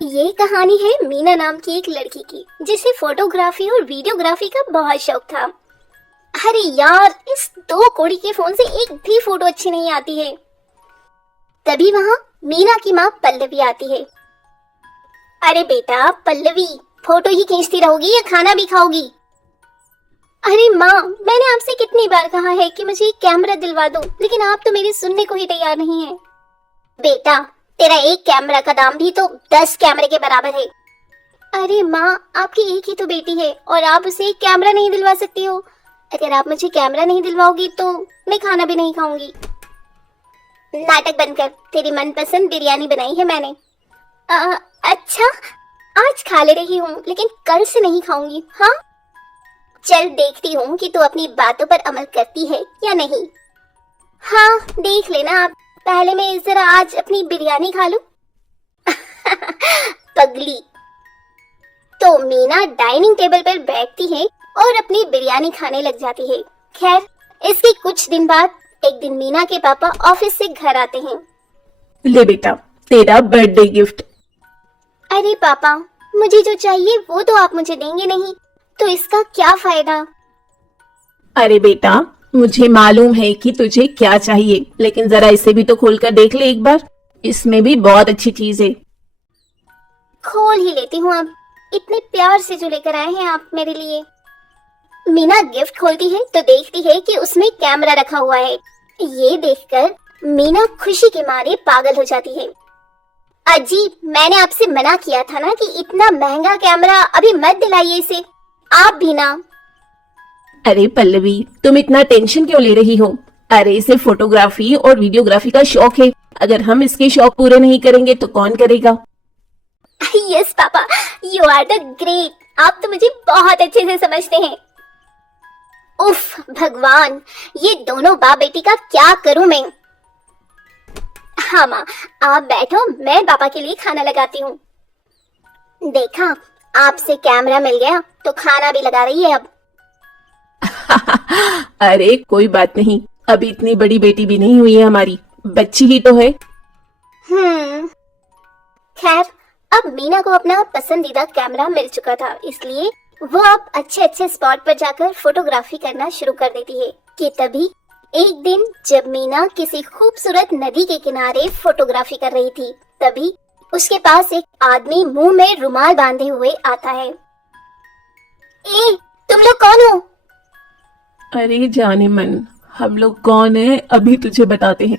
ये कहानी है मीना नाम की एक लड़की की, जिसे फोटोग्राफी और वीडियोग्राफी का बहुत शौक था। अरे यार, इस 2 कौड़ी के फोन से एक भी फोटो अच्छी नहीं आती है। तभी वहाँ मीना की माँ पल्लवी आती है। अरे बेटा पल्लवी, फोटो ही खींचती रहोगी या खाना भी खाओगी? अरे माँ, मैंने आपसे कितनी बार कहा है कि मुझे एक कैमरा दिलवा दो, लेकिन आप तो मेरी सुनने को ही तैयार नहीं है। बेटा, तेरा एक कैमरा का दाम भी तो 10 कैमरे के बराबर है। अरे माँ, आपकी एक ही तो बेटी है और आप उसे एक कैमरा नहीं दिलवा सकती हो। अगर आप मुझे कैमरा नहीं दिलवाओगी तो मैं खाना भी नहीं खाऊंगी। नाटक बंद कर, तेरी मनपसंद बिरयानी बनाई है मैंने। अच्छा, आज खा ले रही हूँ लेकिन कल से नहीं खाऊंगी। हाँ, चल देखती हूँ कि तू अपनी बातों पर अमल करती है या नहीं। हाँ, देख लेना आप। पहले मैं जरा आज अपनी बिरयानी खा लूं। पगली। तो मीना डाइनिंग टेबल पर बैठती है और अपनी बिरयानी खाने लग जाती है। खैर, इसके कुछ दिन बाद एक दिन मीना के पापा ऑफिस से घर आते हैं। ले बेटा, तेरा बर्थडे गिफ्ट। अरे पापा, मुझे जो चाहिए वो तो आप मुझे देंगे नहीं, तो इसका क्या फायदा? अरे बेटा, मुझे मालूम है कि तुझे क्या चाहिए, लेकिन जरा इसे भी तो खोल कर देख ले एक बार। इसमें भी बहुत अच्छी चीज है। खोल ही लेती हूँ अब। इतने प्यार से जो लेकर आए हैं आप मेरे लिए। मीना गिफ्ट खोलती है तो देखती है कि उसमें कैमरा रखा हुआ है। ये देखकर मीना खुशी के मारे पागल हो जाती है। अजी, मैंने आपसे मना किया था ना कि इतना महंगा कैमरा अभी मत दिलाइए इसे। आप भी ना। अरे पल्लवी, तुम इतना टेंशन क्यों ले रही हो? अरे इसे फोटोग्राफी और वीडियोग्राफी का शौक है। अगर हम इसके शौक पूरे नहीं करेंगे तो कौन करेगा? Yes papa, you are the great. आप तो मुझे बहुत अच्छे से समझते हैं। उफ भगवान, ये दोनों बाप बेटी का क्या करूं मैं। हाँ माँ, आप बैठो, मैं पापा के लिए खाना लगाती हूँ। देखा, आपसे कैमरा मिल गया तो खाना भी लगा रही है अब। अरे कोई बात नहीं, अभी इतनी बड़ी बेटी भी नहीं हुई है हमारी, बच्ची ही तो है। खैर, अब मीना को अपना पसंदीदा कैमरा मिल चुका था, इसलिए वो अब अच्छे अच्छे स्पॉट पर जाकर फोटोग्राफी करना शुरू कर देती है। कि तभी एक दिन जब मीना किसी खूबसूरत नदी के किनारे फोटोग्राफी कर रही थी, तभी उसके पास एक आदमी मुंह में रुमाल बांधे हुए आता है। ए, तुम लोग कौन हो? अरे जाने मन, हम लोग कौन है अभी तुझे बताते हैं।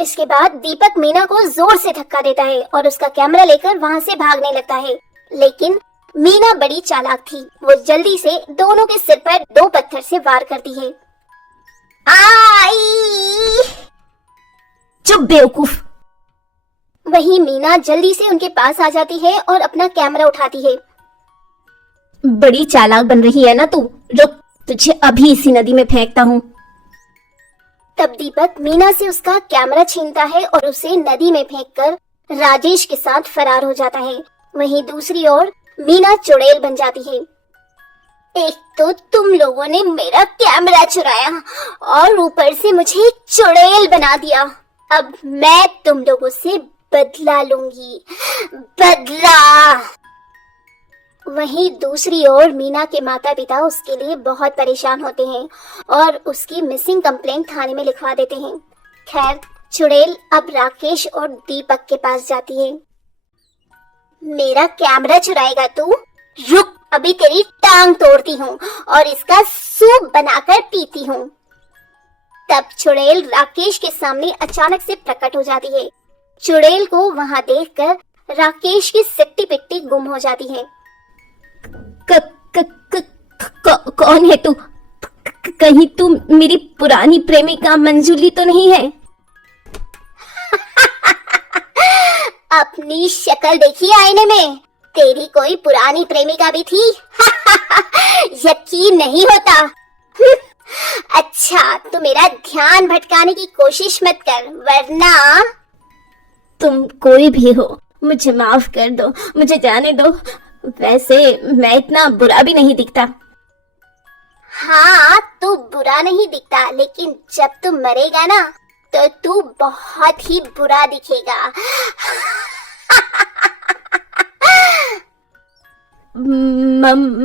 इसके बाद दीपक मीना को जोर से धक्का देता है और उसका कैमरा लेकर वहां से भागने लगता है। लेकिन मीना बड़ी चालाक थी, वो जल्दी से दोनों के सिर पर 2 पत्थर से वार करती है। आई! चुप बेवकूफ। वहीं मीना जल्दी से उनके पास आ जाती है और अपना कैमरा उठाती है। बड़ी चालाक बन रही है ना तू। रुक, तुझे अभी इसी नदी में फेंकता हूँ। तब दीपक मीना से उसका कैमरा छीनता है और उसे नदी में फेंककर राजेश के साथ फरार हो जाता है। वहीं दूसरी ओर मीना चुड़ैल बन जाती है। एक तो तुम लोगों ने मेरा कैमरा चुराया और ऊपर से मुझे एक चुड़ैल बना दिया। अब मैं तुम लोगों से बदला लूंगी, बदला। वहीं दूसरी ओर मीना के माता पिता उसके लिए बहुत परेशान होते हैं और उसकी मिसिंग कंप्लेंट थाने में लिखवा देते हैं। खैर, चुड़ैल अब राकेश और दीपक के पास जाती है। मेरा कैमरा चुराएगा तू? रुक, अभी तेरी टांग तोड़ती हूँ और इसका सूप बनाकर पीती हूँ। तब चुड़ैल राकेश के सामने अचानक से प्रकट हो जाती है। चुड़ैल को वहां देखकर राकेश की सिट्टी पिट्टी गुम हो जाती है। कौन है तू? कहीं तू मेरी पुरानी प्रेमिका मंजूली तो नहीं है? अपनी शक्ल देखी आईने में? तेरी कोई पुरानी प्रेमिका भी थी? यकीन नहीं होता। अच्छा, तू मेरा ध्यान भटकाने की कोशिश मत कर, वरना। तुम कोई भी हो, मुझे माफ कर दो, मुझे जाने दो। वैसे मैं इतना बुरा भी नहीं दिखता। हाँ, तू बुरा नहीं दिखता, लेकिन जब तू मरेगा ना, तो तू बहुत ही बुरा दिखेगा।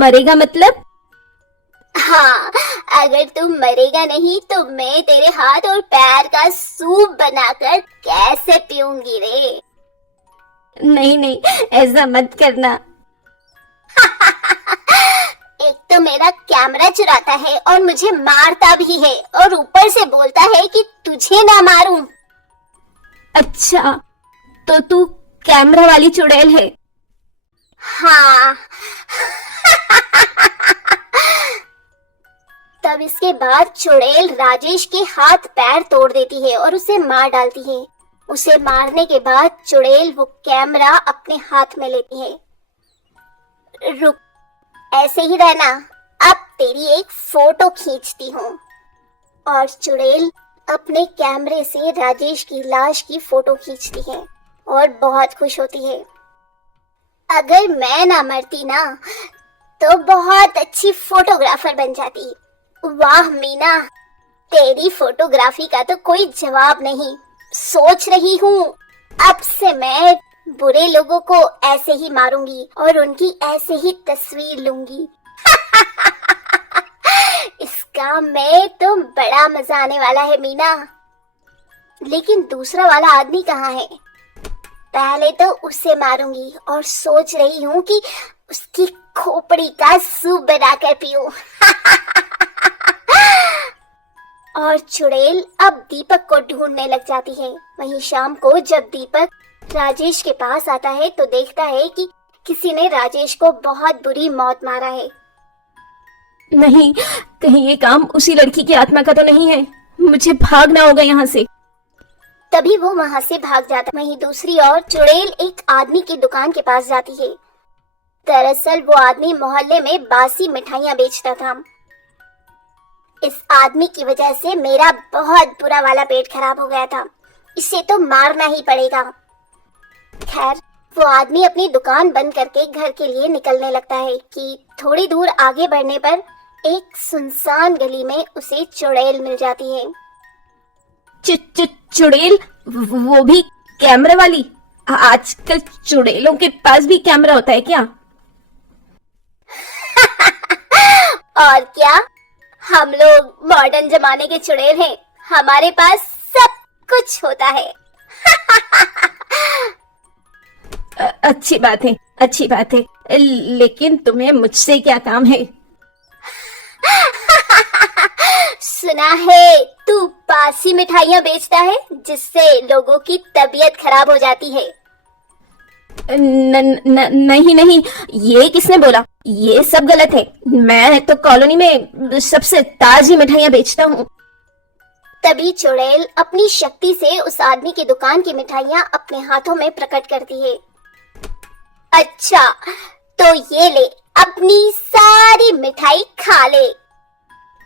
मरेगा मतलब? हाँ, अगर तू मरेगा नहीं तो मैं तेरे हाथ और पैर का सूप बनाकर कैसे पीऊंगी रे। नहीं नहीं, ऐसा मत करना। एक तो मेरा कैमरा चुराता है और मुझे मारता भी है और ऊपर से बोलता है कि तुझे ना मारूं। अच्छा, तो तू कैमरा वाली चुड़ैल है? हाँ। तब इसके बाद चुड़ैल राजेश के हाथ पैर तोड़ देती है और उसे मार डालती है। उसे मारने के बाद चुड़ैल वो कैमरा अपने हाथ में लेती है। रुक, ऐसे ही रहना, अब तेरी एक फोटो खींचती हूँ। और चुड़ैल अपने कैमरे से राजेश की लाश की फोटो खींचती है और बहुत खुश होती है। अगर मैं ना मरती ना तो बहुत अच्छी फोटोग्राफर बन जाती। वाह मीना, तेरी फोटोग्राफी का तो कोई जवाब नहीं। सोच रही हूँ अब से मैं बुरे लोगों को ऐसे ही मारूंगी और उनकी ऐसे ही तस्वीर लूंगी। इसका मैं तो बड़ा मजा आने वाला है मीना। लेकिन दूसरा वाला आदमी कहाँ है? पहले तो उसे मारूंगी और सोच रही हूँ कि उसकी खोपड़ी का सूप बनाकर पीऊं। और चुड़ैल अब दीपक को ढूंढने लग जाती है। वहीं शाम को जब दीपक राजेश के पास आता है तो देखता है कि किसी ने राजेश को बहुत बुरी मौत मारा है। नहीं, कहीं ये काम उसी लड़की की आत्मा का तो नहीं है? मुझे भागना होगा यहाँ से। तभी वो वहां से भाग जाता। वहीं दूसरी ओर चुड़ैल एक आदमी की दुकान के पास जाती है। दरअसल वो आदमी मोहल्ले में बासी मिठाइयां बेचता था। इस आदमी की वजह से मेरा बहुत बुरा वाला पेट खराब हो गया था। इसे तो मारना ही पड़ेगा। खैर, वो आदमी अपनी दुकान बंद करके घर के लिए निकलने लगता है कि थोड़ी दूर आगे बढ़ने पर एक सुनसान गली में उसे चुड़ैल मिल जाती है। चुड़ैल? वो भी कैमरे वाली? आजकल चुड़ैलों के पास भी कैमरा होता है क्या? और क्या, हम लोग मॉडर्न जमाने के चुड़ैल हैं। हमारे पास सब कुछ होता है। अच्छी बात है, अच्छी बात है। लेकिन तुम्हें मुझसे क्या काम है? सुना है तू बासी मिठाइयां बेचता है जिससे लोगों की तबीयत खराब हो जाती है। नहीं नहीं, ये किसने बोला? ये सब गलत है। मैं तो कॉलोनी में सबसे ताजी मिठाइयां बेचता हूँ। तभी चुड़ैल अपनी शक्ति से उस आदमी की दुकान की मिठाइयां अपने हाथों में प्रकट करती है। अच्छा, तो ये ले, अपनी सारी मिठाई खा ले।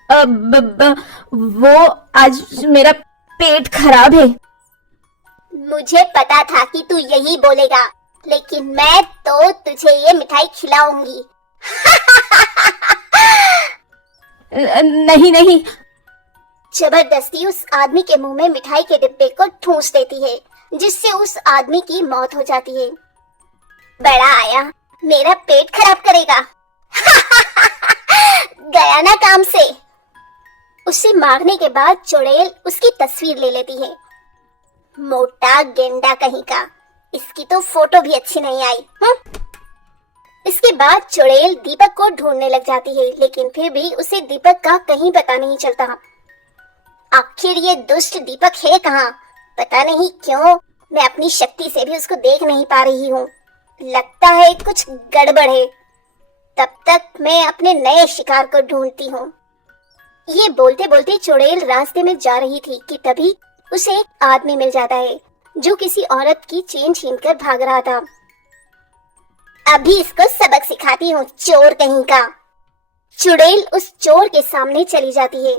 वो आज मेरा पेट खराब है। मुझे पता था कि तू यही बोलेगा, लेकिन मैं तो तुझे ये मिठाई खिलाऊंगी। नहीं नहीं। जबरदस्ती उस आदमी के मुंह में मिठाई के डिब्बे को ठूंस देती है, जिससे उस आदमी की मौत हो जाती है। बड़ा आया, मेरा पेट खराब करेगा। गया ना काम से। उसे मारने के बाद चुड़ैल उसकी तस्वीर ले लेती है। मोटा गेंडा कहीं का, इसकी तो फोटो भी अच्छी नहीं आई। इसके बाद चुड़ैल दीपक को ढूंढने लग जाती है, लेकिन फिर भी उसे दीपक का कहीं पता नहीं चलता। आखिर ये दुष्ट दीपक है कहाँ? पता नहीं क्यों मैं अपनी शक्ति से भी उसको देख नहीं पा रही हूँ। लगता है कुछ गड़बड़ है। तब तक मैं अपने नए शिकार को ढूंढती हूँ। ये बोलते बोलते चुड़ैल रास्ते में जा रही थी कि तभी उसे एक आदमी मिल जाता है जो किसी औरत की चेन छीनकर भाग रहा था। अभी इसको सबक सिखाती हूँ, चोर कहीं का। चुड़ैल उस चोर के सामने चली जाती है।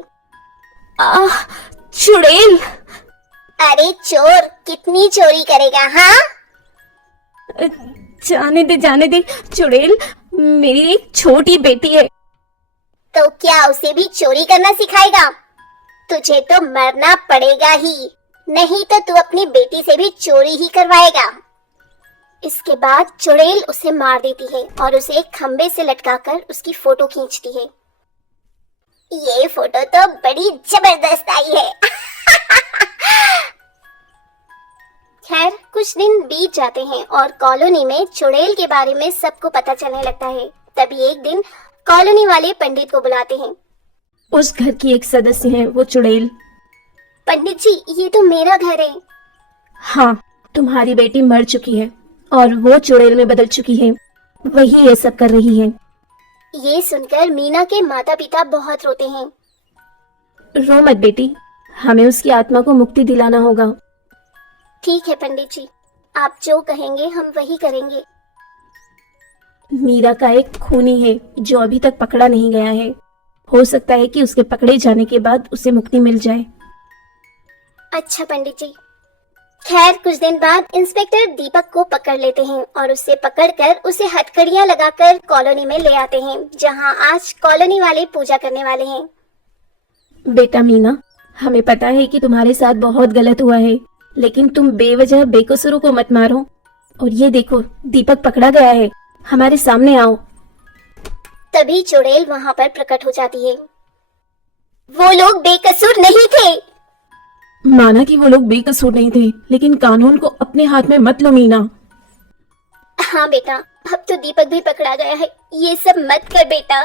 चुड़ैल! अरे चोर, कितनी चोरी करेगा? हाँ, जाने दे चुड़ैल, मेरी एक छोटी बेटी है। तो क्या उसे भी चोरी करना सिखाएगा? तुझे तो मरना पड़ेगा ही। नहीं तो तू अपनी बेटी से भी चोरी ही करवाएगा। इसके बाद चुड़ैल उसे मार देती है और उसे एक खंबे से लटकाकर उसकी फोटो खींचती है। ये फोटो तो बड़ी जबरदस्त आई है। खैर कुछ दिन बीत जाते हैं और कॉलोनी में चुड़ैल के बारे में सबको पता चलने लगता है। तभी एक दिन कॉलोनी वाले पंडित को बुलाते हैं। उस घर की एक सदस्य है वो चुड़ैल। पंडित जी, ये तो मेरा घर है। हाँ, तुम्हारी बेटी मर चुकी है और वो चुड़ैल में बदल चुकी है, वही ये सब कर रही है। ये सुनकर मीना के माता पिता बहुत रोते हैं। रो मत बेटी, हमें उसकी आत्मा को मुक्ति दिलाना होगा। ठीक है पंडित जी, आप जो कहेंगे हम वही करेंगे। मीरा का एक खूनी है जो अभी तक पकड़ा नहीं गया है। हो सकता है कि उसके पकड़े जाने के बाद उसे मुक्ति मिल जाए। अच्छा पंडित जी। खैर कुछ दिन बाद इंस्पेक्टर दीपक को पकड़ लेते हैं और उसे पकड़कर उसे हथकड़ियां लगाकर कॉलोनी में ले आते हैं, जहां आज कॉलोनी वाले पूजा करने वाले हैं। बेटा मीना, हमें पता है कि तुम्हारे साथ बहुत गलत हुआ है, लेकिन तुम बेवजह बेकसूरों को मत मारो। और ये देखो, दीपक पकड़ा गया है, हमारे सामने आओ। तभी चुड़ैल वहां पर प्रकट हो जाती है। वो लोग बेकसूर नहीं थे। माना कि वो लोग बेकसूर नहीं थे, लेकिन कानून को अपने हाथ में मत लो मीना। हाँ बेटा, अब तो दीपक भी पकड़ा गया है, ये सब मत कर बेटा।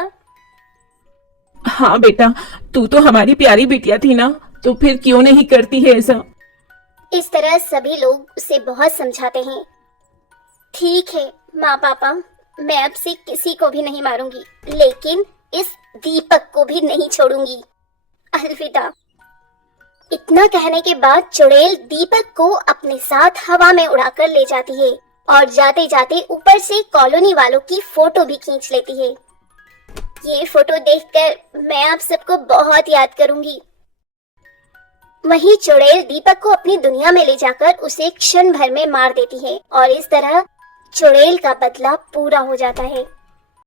हाँ बेटा, तू तो हमारी प्यारी बिटिया थी ना, तो फिर क्यों नहीं करती है ऐसा। इस तरह सभी लोग उसे बहुत समझाते हैं। ठीक है माँ पापा, मैं अब से किसी को भी नहीं मारूंगी, लेकिन इस दीपक को भी नहीं छोड़ूंगी। अलविदा। इतना कहने के बाद चुड़ैल दीपक को अपने साथ हवा में उड़ाकर ले जाती है और जाते जाते ऊपर से कॉलोनी वालों की फोटो भी खींच लेती है। ये फोटो देखकर मैं आप सबको बहुत याद करूंगी। वहीं चुड़ैल दीपक को अपनी दुनिया में ले जाकर उसे क्षण भर में मार देती है और इस तरह चुड़ैल का बदला पूरा हो जाता है।